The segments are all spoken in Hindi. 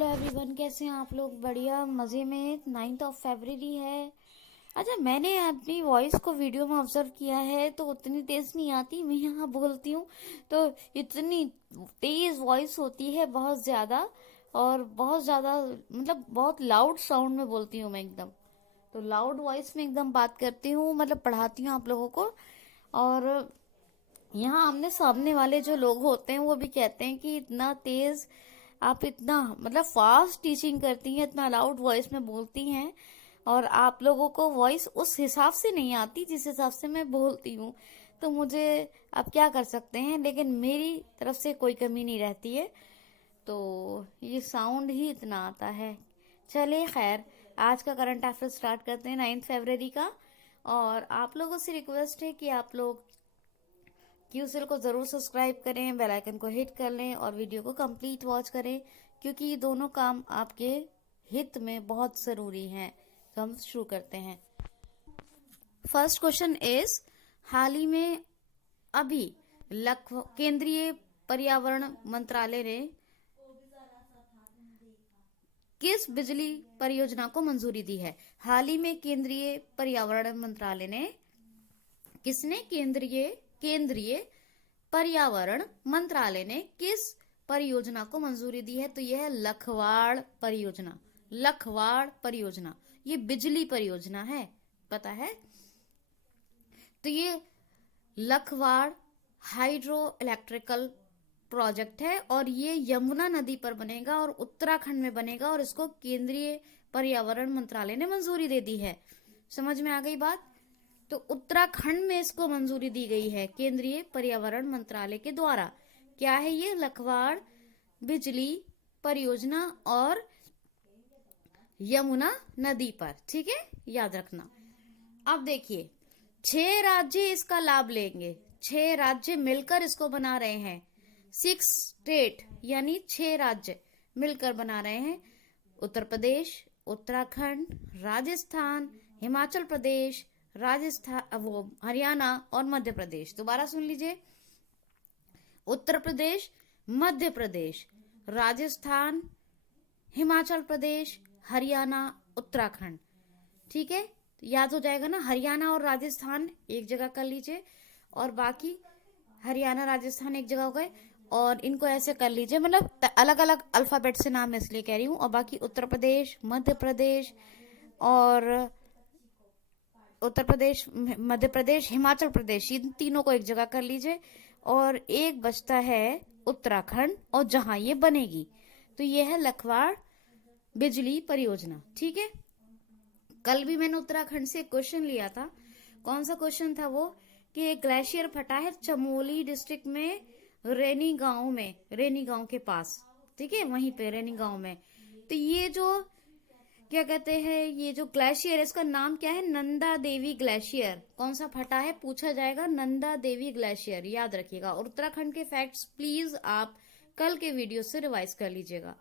हेलो एवरीवन, कैसे हैं आप लोग? बढ़िया मज़े में। 9 फरवरी है। अच्छा, मैंने अपनी वॉइस को वीडियो में ऑब्जर्व किया है तो उतनी तेज़ नहीं आती। मैं यहाँ बोलती हूँ तो इतनी तेज़ वॉइस होती है, बहुत ज़्यादा। और बहुत ज़्यादा मतलब बहुत लाउड साउंड में बोलती हूँ मैं एकदम। तो लाउड वॉइस में एकदम बात करती हूँ, मतलब पढ़ाती हूँ आप लोगों को। और यहाँ आमने सामने वाले जो लोग होते हैं वो भी कहते हैं कि इतना तेज आप इतना मतलब फास्ट टीचिंग करती हैं, इतना लाउड वॉइस में बोलती हैं। और आप लोगों को वॉइस उस हिसाब से नहीं आती जिस हिसाब से मैं बोलती हूँ। तो मुझे आप क्या कर सकते हैं, लेकिन मेरी तरफ से कोई कमी नहीं रहती है। तो ये साउंड ही इतना आता है। चलिए खैर, आज का करंट अफेयर स्टार्ट करते हैं 9 फरवरी का। और आप लोगों से रिक्वेस्ट है कि आप लोग क्यूसेल को ज़रूर सब्सक्राइब करें, बेल आइकन को हिट कर लें और वीडियो को कंप्लीट वॉच करें, क्योंकि ये दोनों काम आपके हित में बहुत ज़रूरी हैं। तो हम शुरू करते हैं। फर्स्ट क्वेश्चन इज, हाल ही में अभी केंद्रीय पर्यावरण मंत्रालय ने किस बिजली परियोजना को मंजूरी दी है? हाल ही में केंद्रीय पर्यावरण मंत्रालय ने किसने केंद्रीय पर्यावरण मंत्रालय ने किस परियोजना को मंजूरी दी है? तो यह है लखवाड़ परियोजना। लखवाड़ परियोजना ये बिजली परियोजना है, पता है? तो ये लखवाड़ हाइड्रो इलेक्ट्रिकल प्रोजेक्ट है और ये यमुना नदी पर बनेगा और उत्तराखंड में बनेगा, और इसको केंद्रीय पर्यावरण मंत्रालय ने मंजूरी दे दी है। समझ में आ गई बात? तो उत्तराखंड में इसको मंजूरी दी गई है केंद्रीय पर्यावरण मंत्रालय के द्वारा। क्या है ये? लखवाड़ बिजली परियोजना और यमुना नदी पर। ठीक है, याद रखना। अब देखिए, 6 राज्य इसका लाभ लेंगे। 6 राज्य मिलकर इसको बना रहे हैं। 6 स्टेट यानी 6 राज्य मिलकर बना रहे हैं। उत्तर प्रदेश, उत्तराखंड, राजस्थान, हिमाचल प्रदेश, हरियाणा और मध्य प्रदेश। दोबारा सुन लीजिए, उत्तर प्रदेश, मध्य प्रदेश, राजस्थान, हिमाचल प्रदेश, हरियाणा, उत्तराखंड। ठीक है, याद हो जाएगा ना? हरियाणा और राजस्थान एक जगह कर लीजिए, और बाकी हरियाणा राजस्थान एक जगह हो गए। और इनको ऐसे कर लीजिए, मतलब अलग अलग अल्फाबेट से नाम इसलिए कह रही हूँ। और बाकी उत्तर प्रदेश, मध्य प्रदेश और मध्य प्रदेश, हिमाचल प्रदेश, इन तीनों को एक जगह कर लीजिए। और एक बचता है उत्तराखंड, और जहां ये बनेगी। तो ये है लखवाड़ बिजली परियोजना। ठीक है, कल भी मैंने उत्तराखंड से क्वेश्चन लिया था। कौन सा क्वेश्चन था वो? कि एक ग्लेशियर फटा है चमोली डिस्ट्रिक्ट में, रेनी गांव के पास। ठीक है, वहीं पे रेनी गांव में। तो ये जो क्या कहते हैं, ये जो ग्लेशियर है इसका नाम क्या है? नंदा देवी ग्लेशियर। कौन सा फटा है पूछा जाएगा? नंदा देवी ग्लेशियर, याद रखिएगा। और उत्तराखंड के फैक्ट्स प्लीज आप कल के वीडियो से रिवाइज कर लीजिएगा।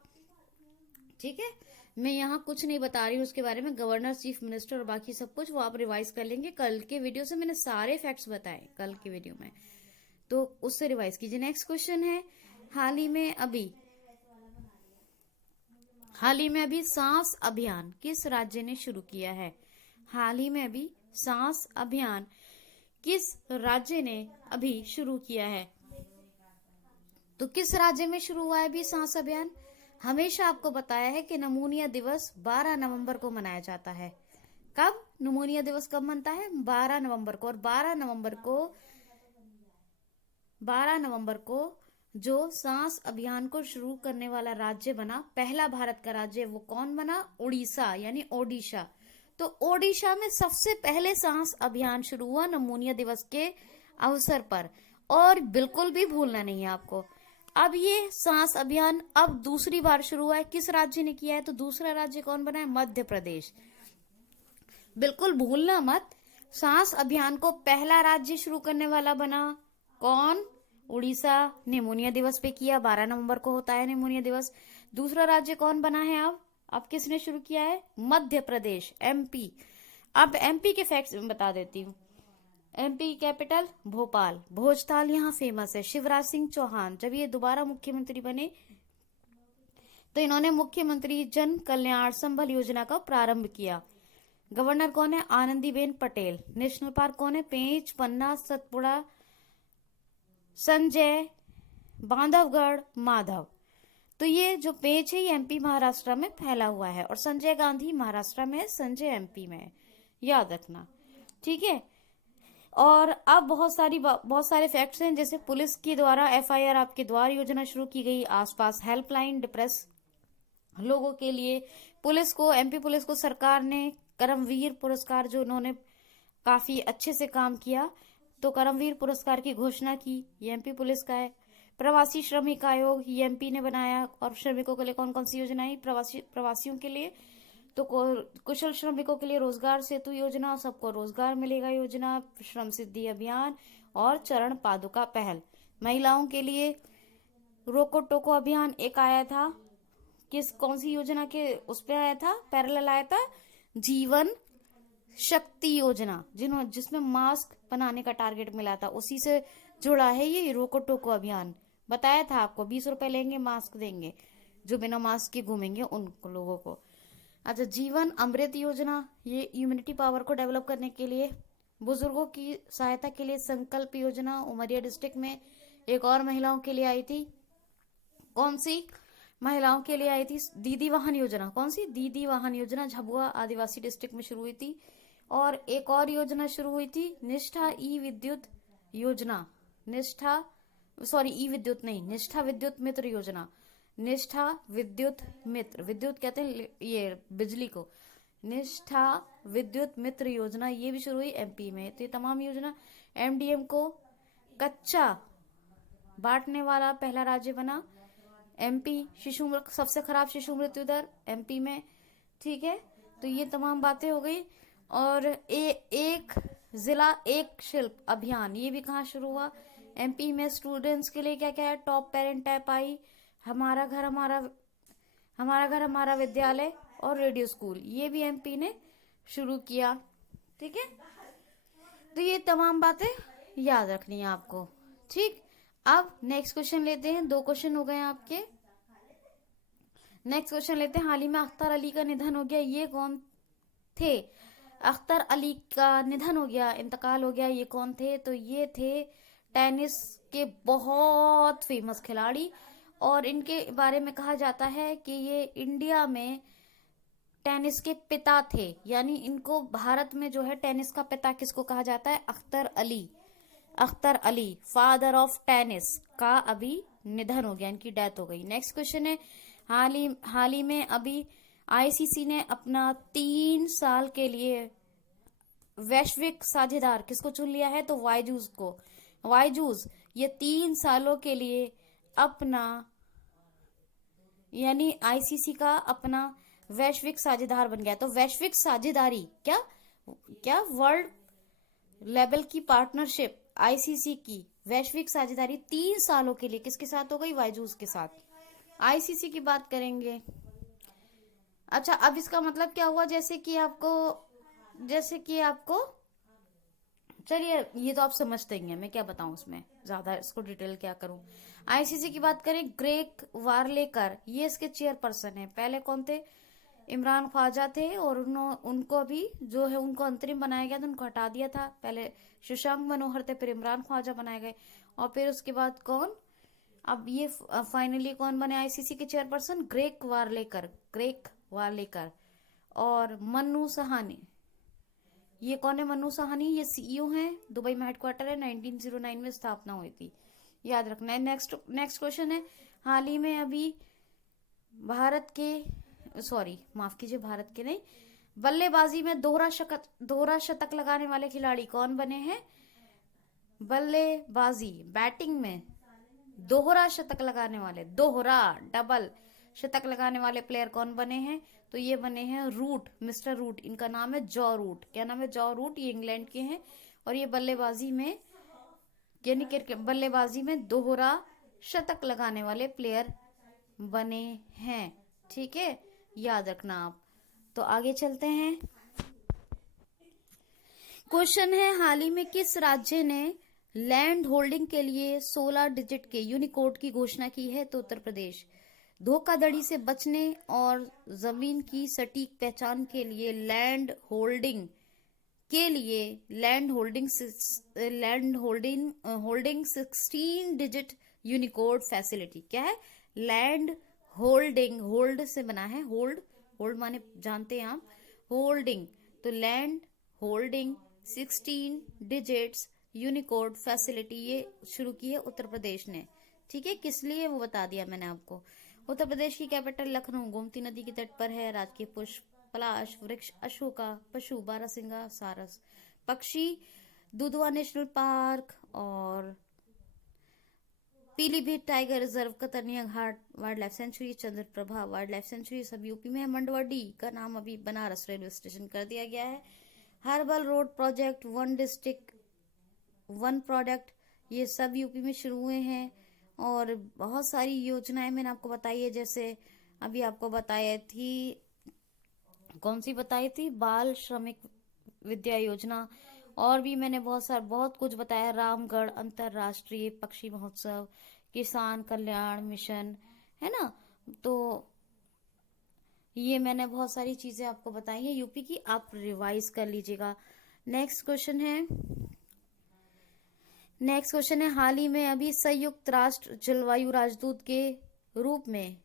ठीक है, मैं यहाँ कुछ नहीं बता रही हूँ उसके बारे में। गवर्नर, चीफ मिनिस्टर और बाकी सब कुछ वो आप रिवाइज कर लेंगे कल के वीडियो से। मैंने सारे फैक्ट्स बताए कल के वीडियो में, तो उससे रिवाइज कीजिए। नेक्स्ट क्वेश्चन है, हाल ही में अभी सांस अभियान किस राज्य ने शुरू किया है? हाल ही में अभी सांस अभियान किस राज्य ने अभी शुरू किया है? तो किस राज्य में शुरू हुआ है अभी सांस अभियान? हमेशा आपको बताया है कि नमूनिया दिवस 12 नवंबर को मनाया जाता है। कब नमूनिया दिवस कब मनता है? 12 नवंबर को। और 12 नवंबर को जो सांस अभियान को शुरू करने वाला राज्य बना, पहला भारत का राज्य, वो कौन बना? उड़ीसा यानी ओडिशा। तो ओडिशा में सबसे पहले सांस अभियान शुरू हुआ नमूनिया दिवस के अवसर पर। और बिल्कुल भी भूलना नहीं है आपको। अब ये सांस अभियान अब दूसरी बार शुरू हुआ है। किस राज्य ने किया है? तो दूसरा राज्य कौन बना है? मध्य प्रदेश। बिल्कुल भूलना मत। सांस अभियान को पहला राज्य शुरू करने वाला बना कौन? उड़ीसा। निमोनिया दिवस पे किया, 12 नवंबर को होता है निमोनिया दिवस। दूसरा राज्य कौन बना है? अब किसने शुरू किया है? मध्य प्रदेश, एमपी। अब एमपी के फैक्ट्स बता देती हूँ। MP capital Bhopal. भोजताल यहाँ फेमस है। शिवराज सिंह चौहान जब ये दोबारा मुख्यमंत्री बने तो इन्होंने मुख्यमंत्री जन कल्याण संबल योजना का प्रारंभ किया। गवर्नर कौन है? आनंदीबेन पटेल। नेशनल पार्क कौन है? पेंच, पन्ना, सतपुड़ा, संजय, बांधवगढ़, माधव। तो ये जो पेंच है ये एमपी महाराष्ट्र में फैला हुआ है और संजय गांधी महाराष्ट्र में है, संजय एमपी में है, याद रखना। ठीक है। और अब बहुत सारे फैक्ट्स हैं, जैसे पुलिस के द्वारा एफआईआर आपके द्वार योजना शुरू की गई, आसपास हेल्पलाइन डिप्रेस लोगों के लिए। एमपी पुलिस को सरकार ने करमवीर पुरस्कार, जो उन्होंने काफी अच्छे से काम किया, तो करमवीर पुरस्कार की घोषणा की, ये एमपी पुलिस का है। प्रवासी श्रमिक आयोग ये एमपी ने बनाया। और श्रमिकों के लिए कौन कौन सी योजना है? प्रवासियों के लिए तो कुशल श्रमिकों के लिए रोजगार सेतु योजना, सबको रोजगार मिलेगा योजना, श्रम सिद्धि अभियान और चरण पादुका पहल। महिलाओं के लिए रोको टोको अभियान एक आया था, कौन सी योजना के उस पे आया था, पैरेलल आया था? जीवन शक्ति योजना, जिसमें मास्क बनाने का टारगेट मिला था, उसी से जुड़ा है ये रोको टोको अभियान। बताया था आपको, 20 रुपए लेंगे, मास्क देंगे, जो बिना मास्क के घूमेंगे उन लोगों को। अच्छा, जीवन अमृत योजना, ये इम्यूनिटी पावर को डेवलप करने के लिए। बुजुर्गों की सहायता के लिए संकल्प योजना, उमरिया डिस्ट्रिक्ट में एक और महिलाओं के लिए आई थी। कौन सी महिलाओं के लिए आई थी? दीदी वाहन योजना। कौन सी? दीदी वाहन योजना, झाबुआ आदिवासी डिस्ट्रिक्ट में शुरू हुई थी। और एक और योजना शुरू हुई थी, निष्ठा ई विद्युत योजना। ई विद्युत नहीं, निष्ठा विद्युत मित्र योजना। निष्ठा विद्युत मित्र, विद्युत कहते हैं ये बिजली को, निष्ठा विद्युत मित्र योजना, ये भी शुरू हुई एमपी में। तो ये तमाम योजना। एमडीएम को कच्चा बांटने वाला पहला राज्य बना एमपी। सबसे खराब शिशु मृत्यु दर एमपी में। ठीक है, तो ये तमाम बातें हो गई। और एक जिला एक शिल्प अभियान, ये भी कहाँ शुरू हुआ? एमपी में। स्टूडेंट्स के लिए क्या क्या है? टॉप पेरेंट ऐप आई, हमारा घर हमारा विद्यालय और रेडियो स्कूल, ये भी एमपी ने शुरू किया। ठीक है, तो ये तमाम बातें याद रखनी है आपको। ठीक, अब नेक्स्ट क्वेश्चन लेते हैं। 2 क्वेश्चन हो गए आपके। नेक्स्ट क्वेश्चन लेते हैं। हाल ही में अख्तर अली का निधन हो गया, ये कौन थे? अख्तर अली का निधन हो गया, इंतकाल हो गया, ये कौन थे? तो ये थे टेनिस के बहुत फेमस खिलाड़ी, और इनके बारे में कहा जाता है कि ये इंडिया में टेनिस के पिता थे। यानी इनको भारत में जो है टेनिस का पिता किसको कहा जाता है? Akhtar Ali. Akhtar Ali, father of tennis, का अभी निधन हो गया, इनकी डेथ हो गई। नेक्स्ट क्वेश्चन है, हाल ही में अभी आईसीसी ने अपना 3 साल के लिए वैश्विक साझेदार किसको चुन लिया है? तो वाईजूस को। वाईजूस ये 3 सालों के लिए अपना, यानी आईसीसी का अपना वैश्विक साझेदार बन गया। तो वैश्विक साझेदारी क्या वर्ल्ड लेवल की पार्टनरशिप आईसीसी की वैश्विक साझेदारी 3 सालों के लिए किसके साथ हो गई? वाईजूस के साथ। आईसीसी की बात करेंगे। अच्छा, अब इसका मतलब क्या हुआ? जैसे कि आपको चलिए, ये तो आप समझते ही हैं, मैं क्या बताऊं उसमें ज्यादा, इसको डिटेल क्या करूं। आईसीसी की बात करें, ग्रेग वार्लेकर ये इसके चेयरपर्सन है। पहले कौन थे? इमरान ख्वाजा थे, और उनको अभी जो है उनको अंतरिम बनाया गया था, उनको हटा दिया था। पहले शशांक मनोहर थे, फिर इमरान ख्वाजा बनाए गए, और फिर उसके बाद कौन? अब ये फाइनली कौन बने आईसीसी के चेयरपर्सन? ग्रेग वार्लेकर। और मन्नू सहानी, ये कौन है? मन्नू सहानी ये सीईओ हैं, दुबई में हेडक्वार्टर है, 1909 में स्थापना हुई थी, याद रखना है। नेक्स्ट क्वेश्चन है, हाल ही में अभी भारत के नहीं, बल्लेबाजी में दोहरा शतक लगाने वाले खिलाड़ी कौन बने हैं? बल्लेबाजी, बैटिंग में दोहरा शतक लगाने वाले, डबल शतक लगाने वाले प्लेयर कौन बने हैं? तो ये बने हैं मिस्टर रूट, इनका नाम है जॉ रूट। क्या नाम है? जॉ रूट, ये इंग्लैंड के हैं, और ये बल्लेबाजी में दोहरा शतक लगाने वाले प्लेयर बने हैं। ठीक है, याद रखना आप। तो आगे चलते हैं। क्वेश्चन है, हाल ही में किस राज्य ने लैंड होल्डिंग के लिए 16 डिजिट के यूनिकोड की घोषणा की है? तो उत्तर प्रदेश। धोखाधड़ी से बचने और जमीन की सटीक पहचान के लिए land holding 16 digit Unicode facility. क्या है? लैंड होल्डिंग, होल्ड से बना है, होल्ड, होल्ड माने जानते हैं आप, होल्डिंग, तो land holding 16 digits Unicode facility ये शुरू की है उत्तर प्रदेश ने। ठीक है, किस लिए वो बता दिया मैंने आपको। उत्तर प्रदेश की कैपिटल लखनऊ गोमती नदी के तट पर है। राजकीय पुष्प पलाश, वृक्ष अशोका, पशु बारहसिंगा, सारस, पक्षी दुधवा नेशनल पार्क और Pilibhit tiger reserve, Katarnia Ghat wildlife sanctuary, Chandraprabha wildlife sanctuary सब यूपी में है। मंडवाडी का नाम अभी बनारस रेलवे स्टेशन कर दिया गया है। Herbal road project, one district one product, ये सब यूपी में शुरू हुए हैं। और बहुत सारी योजनाएं मैंने आपको बताई है, जैसे अभी आपको बताई थी, कौन सी बताई थी, बाल श्रमिक विद्या योजना, और भी मैंने बहुत कुछ बताया। रामगढ़ अंतरराष्ट्रीय पक्षी महोत्सव, किसान कल्याण मिशन, है ना। तो ये मैंने बहुत सारी चीजें आपको बताई है यूपी की, आप रिवाइज कर लीजिएगा। नेक्स्ट क्वेश्चन है हाल ही में अभी संयुक्त राष्ट्र जलवायु राजदूत के रूप में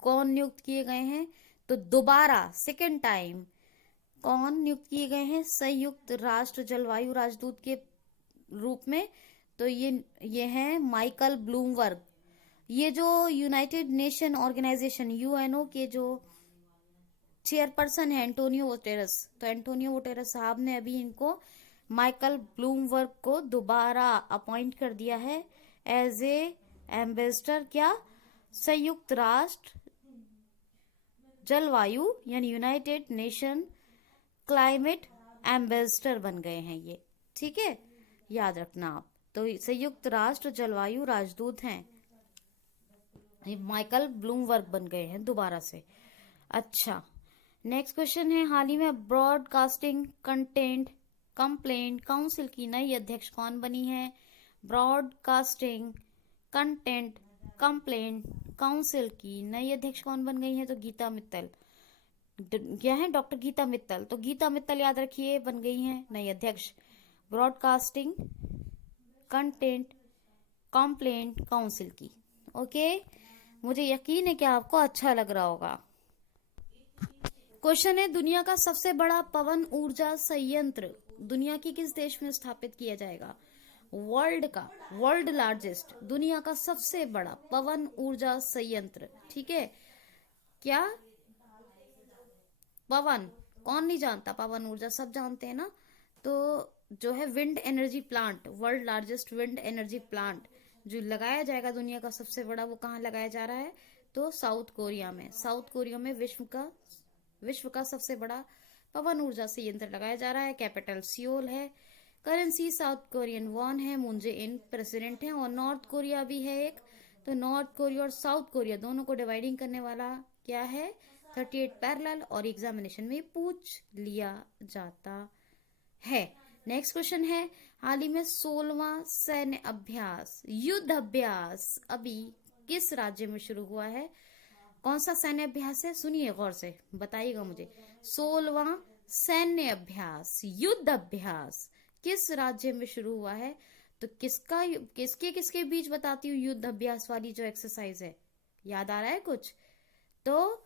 कौन नियुक्त किए गए हैं? तो दोबारा सेकेंड टाइम कौन नियुक्त किए गए हैं संयुक्त राष्ट्र जलवायु राजदूत के रूप में? तो ये हैं माइकल ब्लूमबर्ग। ये जो यूनाइटेड नेशन ऑर्गेनाइजेशन यूएनओ के जो चेयरपर्सन है एंटोनियो गुटेरेस, तो एंटोनियो गुटेरेस साहब ने अभी इनको माइकल ब्लूमबर्ग को दोबारा अपॉइंट कर दिया है एज ए एम्बेसडर, क्या, संयुक्त राष्ट्र जलवायु यानी यूनाइटेड नेशन क्लाइमेट एम्बेसडर बन गए हैं ये। ठीक है, याद रखना आप। तो संयुक्त राष्ट्र जलवायु राजदूत हैं, माइकल ब्लूमबर्ग बन गए हैं दोबारा से। अच्छा, नेक्स्ट क्वेश्चन है हाल ही में ब्रॉडकास्टिंग कंटेंट कंप्लेंट काउंसिल की नई अध्यक्ष कौन बनी है? ब्रॉडकास्टिंग कंटेंट कंप्लेंट काउंसिल की नई अध्यक्ष कौन बन गई है? तो गीता मित्तल। क्या है? डॉक्टर गीता मित्तल। तो गीता मित्तल याद रखिए बन गई हैं नई अध्यक्ष ब्रॉडकास्टिंग कंटेंट कंप्लेंट काउंसिल की। ओके, मुझे यकीन है कि आपको अच्छा लग रहा होगा। क्वेश्चन है दुनिया का सबसे बड़ा पवन ऊर्जा संयंत्र दुनिया की किस देश में स्थापित किया जाएगा? वर्ल्ड लार्जेस्ट, दुनिया का सबसे बड़ा पवन ऊर्जा संयंत्र। ठीक है, क्या पवन, कौन नहीं जानता, पवन ऊर्जा सब जानते हैं ना। तो जो है wind energy plant, world largest wind energy plant जो लगाया जाएगा दुनिया का सबसे बड़ा, वो कहाँ लगाया जा रहा है? तो साउथ कोरिया में। साउथ कोरिया में विश्व का सबसे बड़ा पवन ऊर्जा संयंत्र लगाया जा रहा है। कैपिटल सियोल है। करेंसी साउथ कोरियन वॉन है। मून जे इन प्रेसिडेंट है। और नॉर्थ कोरिया भी है एक। तो नॉर्थ कोरिया और साउथ कोरिया दोनों को डिवाइडिंग करने वाला क्या है? 38 पैरेलल, और एग्जामिनेशन में पूछ लिया जाता है। नेक्स्ट क्वेश्चन है हाल ही में 16वां सैन्य अभ्यास युद्ध अभ्यास अभी किस राज्य में शुरू हुआ है? कौन सा सैन्य अभ्यास है? सुनिए गौर से, बताइएगा मुझे। 16वां सैन्य अभ्यास युद्ध अभ्यास किस राज्य में शुरू हुआ है? तो किसके बीच बताती हूँ युद्ध अभ्यास वाली जो एक्सरसाइज है, याद आ रहा है कुछ? तो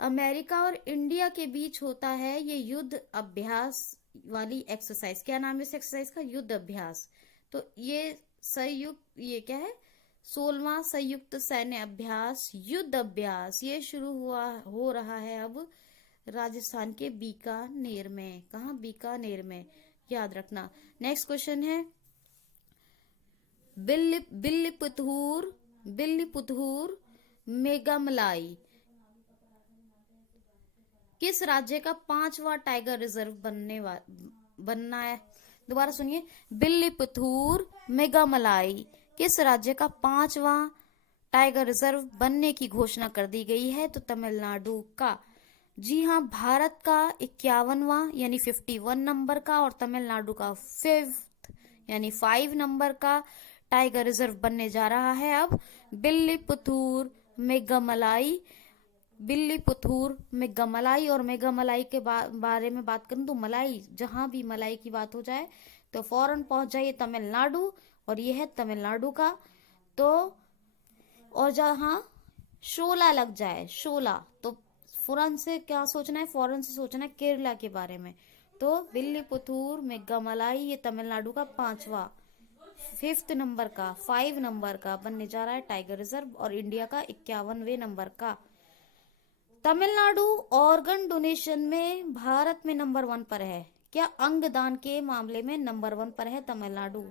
अमेरिका और इंडिया के बीच होता है ये युद्ध अभ्यास वाली एक्सरसाइज। क्या नाम है इस एक्सरसाइज का? युद्ध अभ्यास। तो ये क्या है? 16वां संयुक्त सैन्य अभ्यास युद्ध अभ्यास ये शुरू हो रहा है अब राजस्थान के बीकानेर में। कहा? बीकानेर में, याद रखना। नेक्स्ट क्वेश्चन है बिल्लीपुथूर मेघामलाई किस राज्य का 5वां टाइगर रिजर्व बनना है? दोबारा सुनिए, बिल्लीपुथूर मेघामलाई किस राज्य का 5वां टाइगर रिजर्व बनने की घोषणा कर दी गई है? तो तमिलनाडु का। जी हाँ, भारत का 51वां यानी 51 नंबर का और तमिलनाडु का 5th यानी 5 नंबर का टाइगर रिजर्व बनने जा रहा है अब बिल्लीपुथूर मेघमलाई, विल्लीपुतूर, मेघमलाई। और मेघमलाई के बारे में बात करूं तो मलाई, जहां भी मलाई की बात हो जाए तो फौरन पहुंच जाइए तमिलनाडु, और ये है तमिलनाडु का। तो और जहां शोला लग जाए, शोला, तो फौरन से क्या सोचना है, फौरन से सोचना है केरला के बारे में। तो विल्लीपुतूर, मेघमलाई, ये तमिलनाडु का पांचवा, 5 नंबर का बनने जा रहा है टाइगर रिजर्व, और इंडिया का 51वें नंबर का। तमिलनाडु ऑर्गन डोनेशन में भारत में नंबर 1 पर है। क्या अंग दान के मामले में नंबर 1 पर है तमिलनाडु।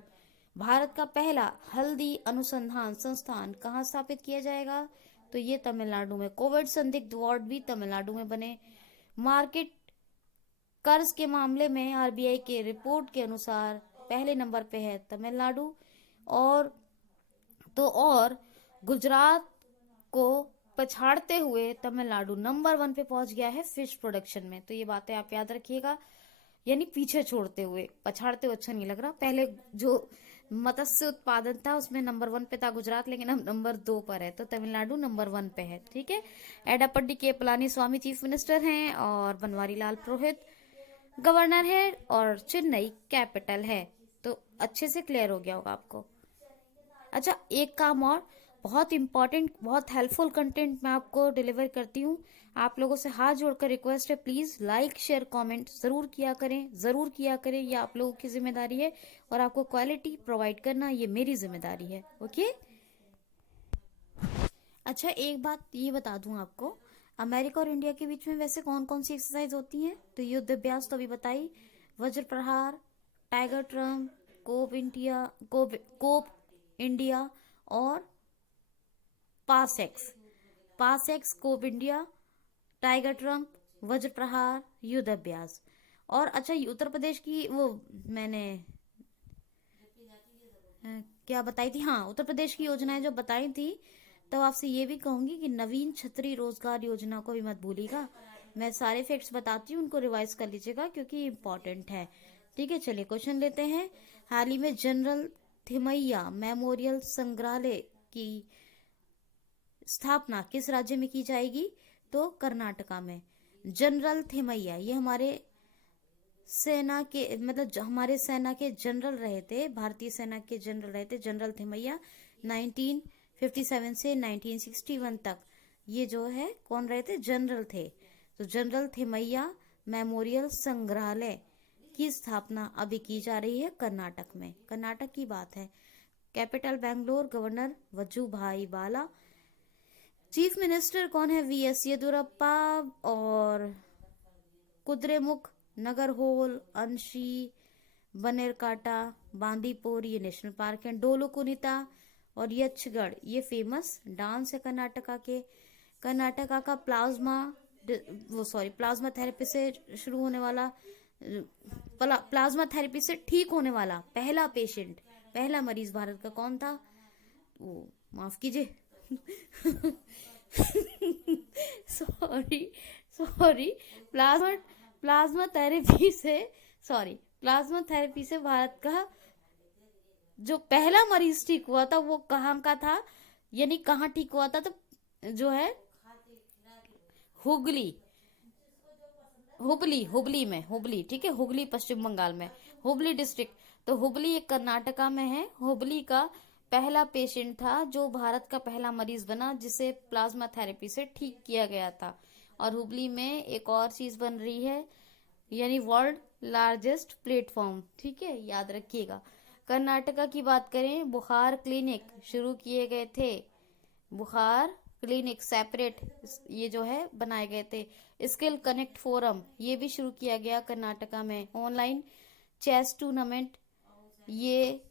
भारत का पहला हल्दी अनुसंधान संस्थान कहाँ स्थापित किया जाएगा, तो ये तमिलनाडु में। कोविड संदिग्ध वार्ड भी तमिलनाडु में बने। मार्केट कर्ज के मामले में आरबीआई के रिपोर्ट के अनुसार पहले नंबर पे है तमिलनाडु। और गुजरात को पछाड़ते हुए तमिलनाडु नंबर 1 पे पहुंच गया है फिश प्रोडक्शन में। तो ये बातें आप याद रखिएगा, यानी पीछे छोड़ते हुए, पछाड़ते हुए अच्छा नहीं लग रहा। पहले जो मत्स्य उत्पादन था उसमें नंबर 1 पे था गुजरात, लेकिन अब नंबर 2 पर है, तो तमिलनाडु नंबर 1 पे है। ठीक है। एडापड्डी के पलानी स्वामी चीफ मिनिस्टर हैं, और बनवारी लाल पुरोहित गवर्नर है, और चेन्नई कैपिटल है। तो अच्छे से क्लियर हो गया होगा आपको। अच्छा, एक काम और, बहुत इंपॉर्टेंट, बहुत हेल्पफुल कंटेंट मैं आपको डिलीवर करती हूँ। आप लोगों से हाथ जोड़कर रिक्वेस्ट है, प्लीज लाइक शेयर कमेंट जरूर किया करें, जरूर किया करें। ये आप लोगों की जिम्मेदारी है, और आपको क्वालिटी प्रोवाइड करना ये मेरी जिम्मेदारी है। ओके। अच्छा, एक बात ये बता दूं आपको, अमेरिका और इंडिया के बीच में वैसे कौन कौन सी एक्सरसाइज होती हैं, तो युद्ध अभ्यास तो अभी बताई, वज्र प्रहार, टाइगर ट्रम्प, कोप इंडिया, और passex, Cope India, tiger Triumph, Vajra Prahar, युद्ध अभ्यास। और अच्छा, उत्तर प्रदेश की वो मैंने क्या बताई थी, हाँ, उत्तर प्रदेश की योजनाएं जो बताई थी, तो आपसे ये भी कहूंगी कि नवीन छतरी रोजगार योजना को भी मत भूलिएगा। मैं सारे फैक्ट्स बताती हूँ, उनको रिवाइज कर लीजिएगा क्योंकि इम्पोर्टेंट है। ठीक है, चलिए क्वेश्चन लेते हैं। हाल ही में जनरल थिमैया मेमोरियल संग्रहालय की स्थापना किस राज्य में की जाएगी, तो कर्नाटका में। जनरल थिमैया, ये हमारे सेना के, मतलब हमारे सेना के जनरल रहे थे, भारतीय सेना के जनरल रहे थे जनरल थिमैया। 1957 से 1961 तक ये जो है कौन रहे थे, जनरल थे। तो जनरल थिमैया मेमोरियल संग्रहालय की स्थापना अभी की जा रही है कर्नाटक में। कर्नाटक की बात है। कैपिटल बेंगलोर, गवर्नर वजुभाई वाला। चीफ मिनिस्टर कौन है, वीएस येदुरप्पा। और कुद्रेमुख, नगरहोल, अंशी, बनेरकाटा, बांदीपुर, ये नेशनल पार्क है। डोलुकुनिता और यक्षगढ़, ये फेमस डांस है कर्नाटका के। कर्नाटका का प्लाज्मा थेरेपी से शुरू होने वाला, प्लाज्मा थेरेपी से ठीक होने वाला पहला पेशेंट, पहला मरीज भारत का कौन था, वो माफ कीजिए सॉरी प्लाज्मा थेरेपी से भारत का जो पहला मरीज ठीक हुआ था वो कहाँ का था, यानी कहाँ ठीक हुआ था, तो जो है हुबली, ठीक है, हुबली पश्चिम बंगाल में, हुबली डिस्ट्रिक्ट। तो हुबली एक कर्नाटका में है। हुबली का पहला पेशेंट था जो भारत का पहला मरीज बना जिसे प्लाज्मा थेरेपी से ठीक किया गया था। और हुबली में एक और चीज बन रही है, यानी वर्ल्ड लार्जेस्ट प्लेटफॉर्म। ठीक है, याद रखिएगा। कर्नाटका की बात करें, बुखार क्लिनिक शुरू किए गए थे, बुखार क्लिनिक सेपरेट ये जो है बनाए गए थे। स्किल कनेक्ट फोरम ये भी शुरू किया गया कर्नाटका में। ऑनलाइन चेस टूर्नामेंट, ये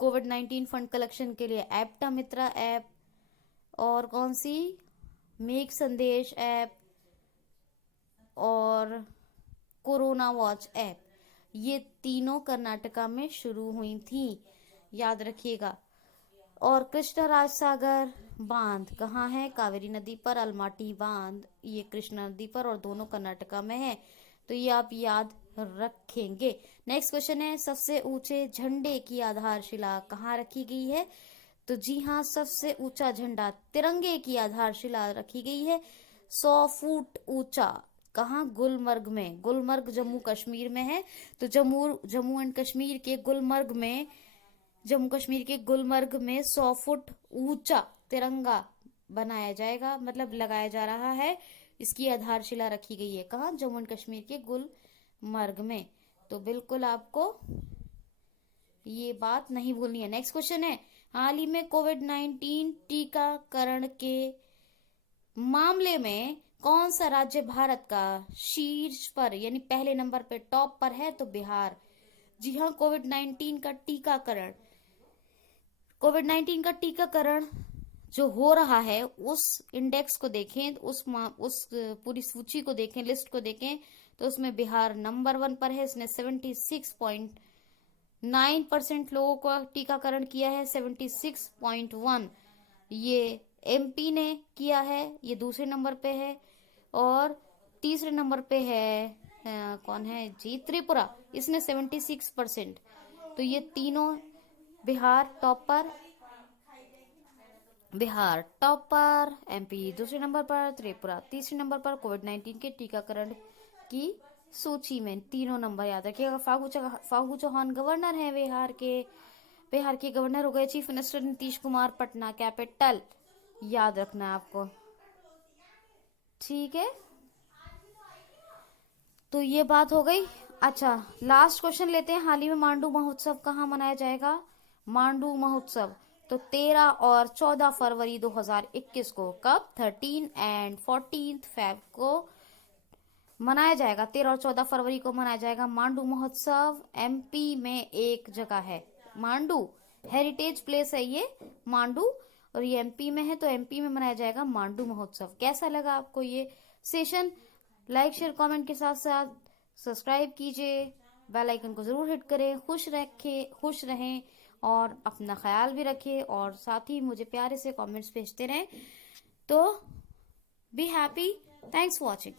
कोविड-19 फंड कलेक्शन के लिए एप्टा मित्रा ऐप, और कौन सी, मेक संदेश ऐप, और कोरोना वॉच ऐप, ये तीनों कर्नाटका में शुरू हुई थी, याद रखिएगा। और कृष्णराज सागर बांध कहाँ है, कावेरी नदी पर, अलमाटी बांध ये कृष्णा नदी पर, और दोनों कर्नाटका में है। तो ये आप याद रखेंगे। नेक्स्ट क्वेश्चन है, सबसे ऊंचे झंडे की आधारशिला कहाँ रखी गई है, तो जी हाँ, सबसे ऊंचा झंडा तिरंगे की आधारशिला रखी गई है 100 फुट ऊंचा। कहाँ? गुलमर्ग में। गुलमर्ग जम्मू कश्मीर में है। तो जम्मू एंड कश्मीर के गुलमर्ग में, जम्मू कश्मीर के गुलमर्ग में 100 फुट ऊंचा तिरंगा बनाया जाएगा, मतलब लगाया जा रहा है। इसकी आधारशिला रखी गई है कहाँ? जम्मू एंड कश्मीर के गुलमर्ग में। तो बिल्कुल आपको ये बात नहीं भूलनी है। नेक्स्ट क्वेश्चन है, हाल ही में कोविड-19 टीकाकरण के मामले में कौन सा राज्य भारत का शीर्ष पर यानी पहले नंबर पे टॉप पर है? तो बिहार। जी हाँ, कोविड-19 का टीकाकरण जो हो रहा है उस इंडेक्स को देखें, उस पूरी सूची को देखें, लिस्ट को देखें, तो उसमें बिहार नंबर 1 पर है। इसने 76.9% लोगों का टीकाकरण किया है। 76.1 ये एमपी ने किया है, ये दूसरे नंबर पे है। और तीसरे नंबर पे है कौन है जी? त्रिपुरा, इसने 76%। तो ये तीनों, बिहार टॉप पर, एमपी दूसरे नंबर पर, त्रिपुरा तीसरे नंबर पर कोविड-19 के टीकाकरण की सूची में। तीनों नंबर याद रखिएगा। फागू चौहान गवर्नर है बिहार के गवर्नर हो गए। Chief minister Nitish Kumar, Patna capital याद रखना है आपको। ठीक है, तो ये बात हो गई। अच्छा, लास्ट क्वेश्चन लेते हैं। हाल ही में मांडू महोत्सव कहाँ मनाया जाएगा? मांडू महोत्सव तो 13 और 14 फरवरी 2021 को। कब? 13 एंड 14 फेब को मनाया जाएगा। 13 और 14 फरवरी को मनाया जाएगा मांडू महोत्सव। एमपी में एक जगह है मांडू, हेरिटेज प्लेस है ये मांडू, और ये एमपी में है। तो एमपी में मनाया जाएगा मांडू महोत्सव। कैसा लगा आपको ये सेशन? लाइक शेयर कमेंट के साथ साथ सब्सक्राइब कीजिए, बेल आइकन को जरूर हिट करें। खुश रहें और अपना ख्याल भी रखें, और साथ ही मुझे प्यारे से कमेंट्स भेजते रहें। तो be happy. Thanks for watching.